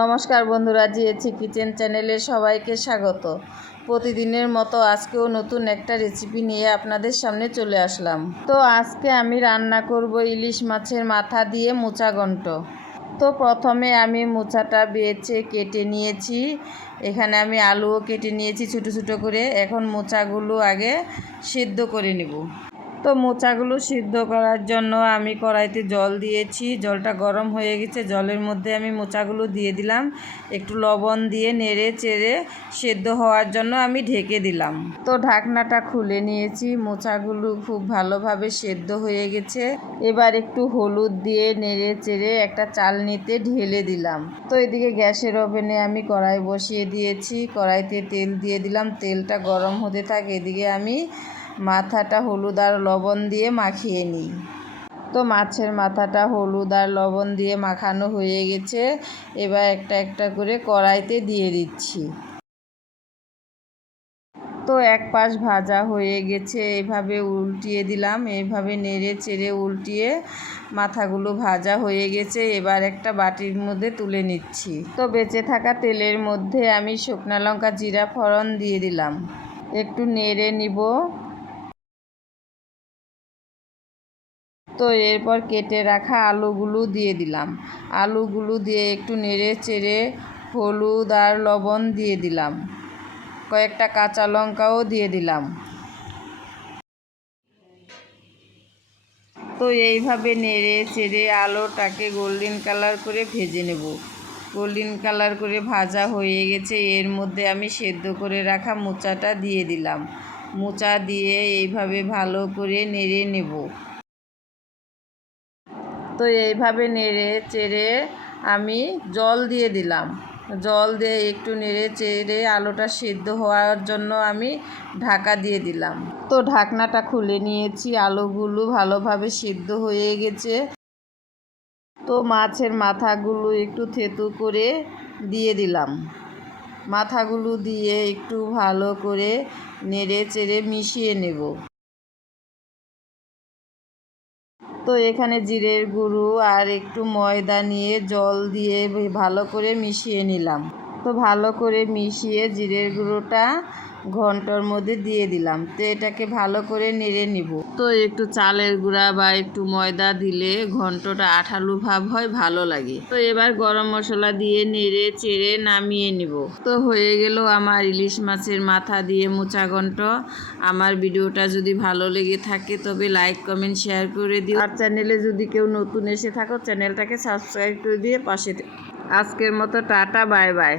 নমস্কার বন্ধুরা জিএছি কিচেন চ্যানেলে সবাইকে স্বাগত। প্রতিদিনের মতো আজকেও নতুন একটা রেসিপি নিয়ে আপনাদের সামনে চলে আসলাম। তো আজকে আমি রান্না করব ইলিশ মাছের মাথা দিয়ে মোচা ঘন্ট। তো প্রথমে আমি মোচাটা বেছে কেটে নিয়েছি। এখানে আমি আলুও কেটে নিয়েছি ছোটো ছোটো করে। এখন মোচাগুলো আগে সিদ্ধ করে নেব। তো মোচাগুলো সিদ্ধ করার জন্য আমি কড়াইতে জল দিয়েছি। জলটা গরম হয়ে গেছে। জলের মধ্যে আমি মোচাগুলো দিয়ে দিলাম। একটু লবণ দিয়ে নেড়ে চেড়ে সেদ্ধ হওয়ার জন্য আমি ঢেকে দিলাম। তো ঢাকনাটা খুলে নিয়েছি। মোচাগুলো খুব ভালোভাবে সেদ্ধ হয়ে গেছে। এবার একটু হলুদ দিয়ে নেড়ে চেড়ে একটা চালনিতে ঢেলে দিলাম। তো এদিকে গ্যাসের ওভেনে আমি কড়াই বসিয়ে দিয়েছি। কড়াইতে তেল দিয়ে দিলাম। তেলটা গরম হতে থাকে। এদিকে আমি মাথাটা হলুদ আর লবণ দিয়ে মাখিয়ে নিই। তো মাছের মাথাটা হলুদ আর লবণ দিয়ে মাখানো হয়ে গেছে। এবার একটা একটা করে কড়াইতে দিয়ে দিচ্ছি। তো এক পাশ ভাজা হয়ে গেছে, এভাবে উল্টিয়ে দিলাম। এভাবে নেড়ে চেড়ে উল্টিয়ে মাথাগুলো ভাজা হয়ে গেছে। এবার একটা বাটির মধ্যে তুলে নিচ্ছি। তো বেঁচে থাকা তেলের মধ্যে আমি শুকনা লঙ্কা, জিরা, ফোড়ন দিয়ে দিলাম। একটু নেড়ে নিব। তো এরপর কেটে রাখা আলুগুলো দিয়ে দিলাম। আলুগুলো দিয়ে একটু নেড়ে চেড়ে হলুদ আর লবণ দিয়ে দিলাম। কয়েকটা কাঁচা লঙ্কাও দিয়ে দিলাম। তো এইভাবে নেড়ে চেড়ে আলুটাকে গোল্ডেন কালার করে ভেজে নেব। গোল্ডেন কালার করে ভাজা হয়ে গেছে। এর মধ্যে আমি সেদ্ধ করে রাখা মোচাটা দিয়ে দিলাম। মোচা দিয়ে এইভাবে ভালো করে নেড়ে নেব। তো এইভাবে নেড়ে চেড়ে আমি জল দিয়ে দিলাম। জল দিয়ে একটু নেড়ে চেড়ে আলুটা সিদ্ধ হওয়ার জন্য আমি ঢাকা দিয়ে দিলাম। তো ঢাকনাটা খুলে নিয়েছি, আলুগুলো ভালোভাবে সিদ্ধ হয়ে গেছে। তো মাছের মাথাগুলো একটু থেতু করে দিয়ে দিলাম। মাথাগুলো দিয়ে একটু ভালো করে নেড়ে চেড়ে মিশিয়ে নেব। তো এখানে জিরের গুঁড়ো আর একটু ময়দা নিয়ে জল দিয়ে ভালো করে মিশিয়ে নিলাম। তো ভালো করে মিশিয়ে জিরের গুঁড়োটা ঘন্টর মধ্যে দিয়ে দিলাম। তো এটাকে ভালো করে নেড়ে নিব। তো একটু চালের গুঁড়া বা একটু ময়দা দিলে ঘন্টটা আঠালু ভাব হয়, ভালো লাগে। তো এবার গরম মশলা দিয়ে নেড়ে চেড়ে নামিয়ে নিব। তো হয়ে গেল আমার ইলিশ মাছের মাথা দিয়ে মোচা ঘন্ট। আমার ভিডিওটা যদি ভালো লেগে থাকে তবে লাইক, কমেন্ট, শেয়ার করে দিও। আর চ্যানেলে যদি কেউ নতুন এসে থাকো, চ্যানেলটাকে সাবস্ক্রাইব করে দিয়ে পাশে আজকের মতো টাটা, বাই বাই।